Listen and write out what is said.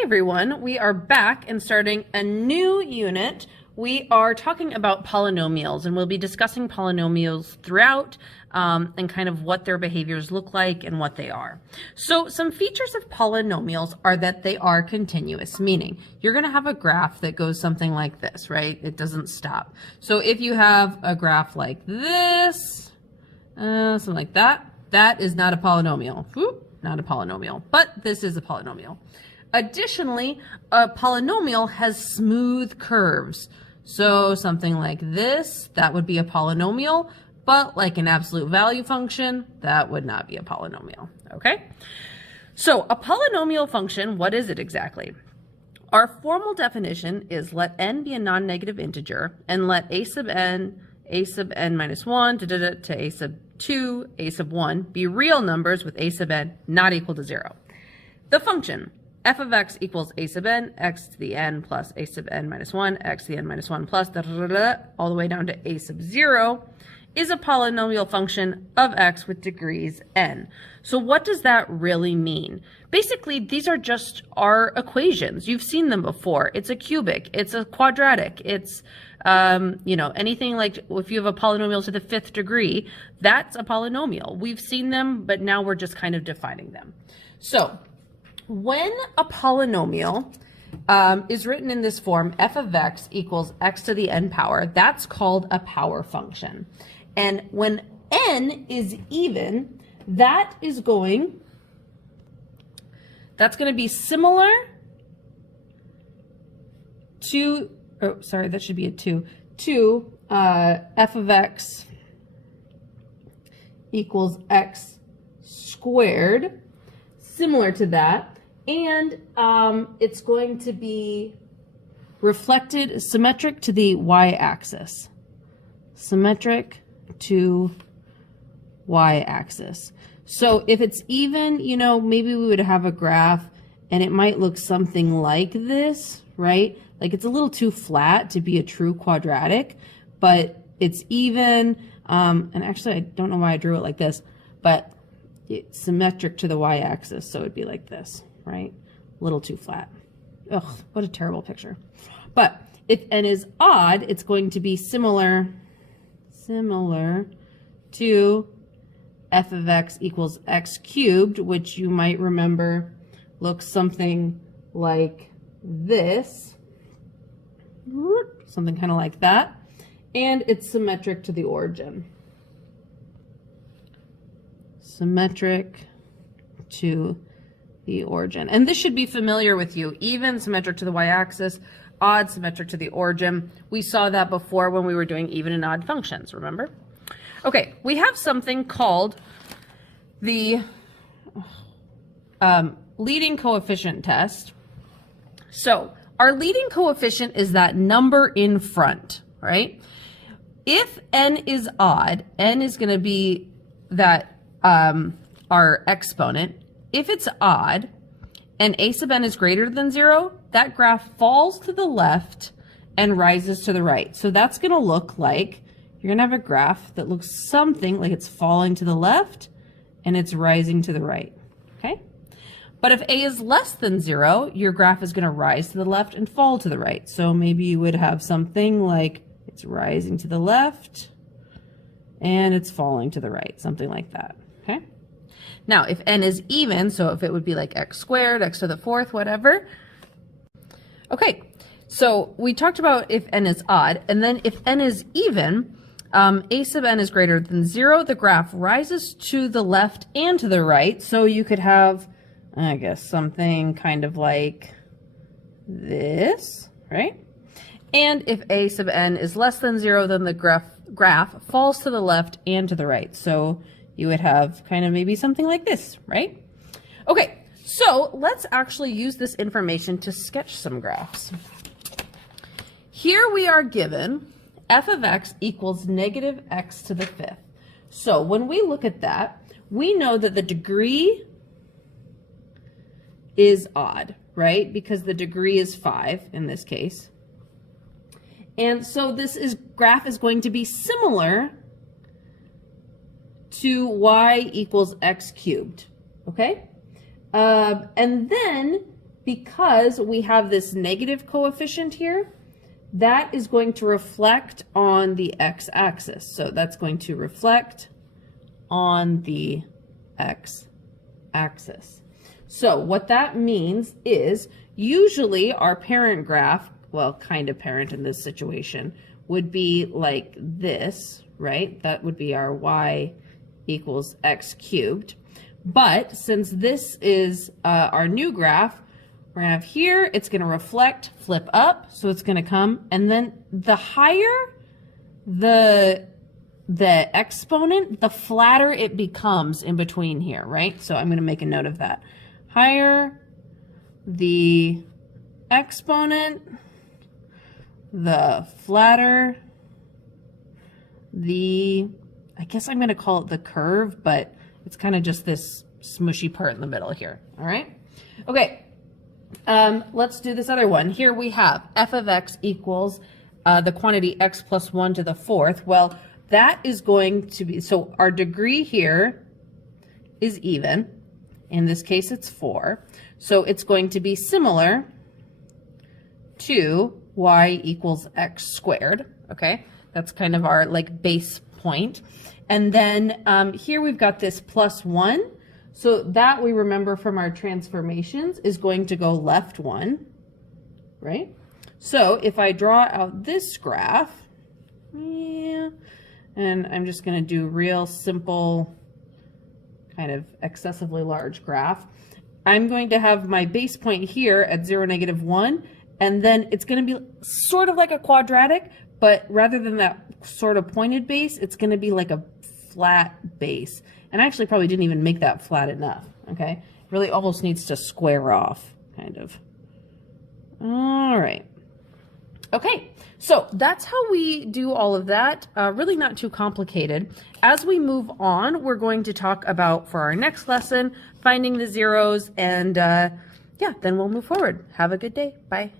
Hi everyone, we are back and starting a new unit. We are talking about polynomials, and we'll be discussing polynomials throughout and kind of what their behaviors look like and what they are. So some features of polynomials are that they are continuous, meaning you're going to have a graph that goes something like this, right? It doesn't stop. So if you have a graph like this, something like that, that is not a polynomial. Not a polynomial, but this is a polynomial. Additionally, a polynomial has smooth curves. So something like this, that would be a polynomial, but like an absolute value function, that would not be a polynomial, okay? So a polynomial function, what is it exactly? Our formal definition is let n be a non-negative integer and let a sub n minus 1, to a sub 2, a sub 1 be real numbers with a sub n not equal to 0. The function f of x equals a sub n, x to the n plus a sub n minus 1, x to the n minus 1 plus all the way down to a sub 0 is a polynomial function of x with degrees n. So what does that really mean? Basically, these are just our equations. You've seen them before. It's a cubic, it's a quadratic, it's anything like if you have a polynomial to the 5th degree, that's a polynomial. We've seen them, but now we're just kind of defining them. So when a polynomial is written in this form, f of x equals x to the n power, that's called a power function. And when n is even, that's going to be similar to, oh, sorry, that should be a 2, to f of x equals x squared, similar to that. And it's going to be reflected, symmetric to the y-axis. Symmetric to y-axis. So if it's even, maybe we would have a graph and it might look something like this, right? Like it's a little too flat to be a true quadratic, but it's even, and actually I don't know why I drew it like this, but it's symmetric to the y-axis, so it'd be like this. Right? A little too flat. Ugh, what a terrible picture. But if n is odd, it's going to be similar to f of x equals x cubed, which you might remember looks something like this. Something kind of like that. And it's symmetric to the origin. Symmetric to the origin. And this should be familiar with you. Even, symmetric to the y-axis, odd, symmetric to the origin. We saw that before when we were doing even and odd functions, remember? Okay, we have something called the leading coefficient test. So our leading coefficient is that number in front, right? If n is odd, n is going to be that our exponent. If it's odd and a sub n is greater than 0, that graph falls to the left and rises to the right. So that's going to look like, you're going to have a graph that looks something like it's falling to the left and it's rising to the right, okay? But if a is less than 0, your graph is going to rise to the left and fall to the right. So maybe you would have something like it's rising to the left and it's falling to the right, something like that, okay? Now, if n is even, so if it would be like x squared, x to the 4th, whatever. Okay, so we talked about if n is odd, and then if n is even, a sub n is greater than 0, the graph rises to the left and to the right, so you could have, I guess, something kind of like this, right? And if a sub n is less than 0, then the graph falls to the left and to the right, so you would have kind of maybe something like this, right? Okay, so let's actually use this information to sketch some graphs. Here we are given f of x equals negative x to the 5th. So when we look at that, we know that the degree is odd, right? Because the degree is 5 in this case. And so this graph is going to be similar to y equals x cubed, okay? And then because we have this negative coefficient here, that is going to reflect on the x-axis. So that's going to reflect on the x-axis. So what that means is usually our parent graph, well, kind of parent in this situation, would be like this, right? That would be our y equals x cubed. But since this is our new graph, we're gonna have here, it's gonna reflect, flip up, so it's gonna come, and then the higher the exponent, the flatter it becomes in between here, right? So I'm gonna make a note of that. Higher the exponent, the flatter the, I guess I'm gonna call it the curve, but it's kind of just this smushy part in the middle here, all right? Okay. Let's do this other one. Here we have f of x equals the quantity x plus 1 to the fourth. Well, that is going to be, so our degree here is even. In this case, it's 4. So it's going to be similar to y equals x squared, okay? That's kind of our like base point. And then here we've got this plus 1. So that we remember from our transformations is going to go left 1, right? So if I draw out this graph, and I'm just going to do real simple, kind of excessively large graph, I'm going to have my base point here at 0, -1, and then it's going to be sort of like a quadratic, but rather than that sort of pointed base, it's going to be like a flat base. And I actually probably didn't even make that flat enough, okay? It really almost needs to square off, kind of. All right. Okay, so that's how we do all of that. Really not too complicated. As we move on, we're going to talk about, for our next lesson, finding the zeros, and yeah, then we'll move forward. Have a good day. Bye.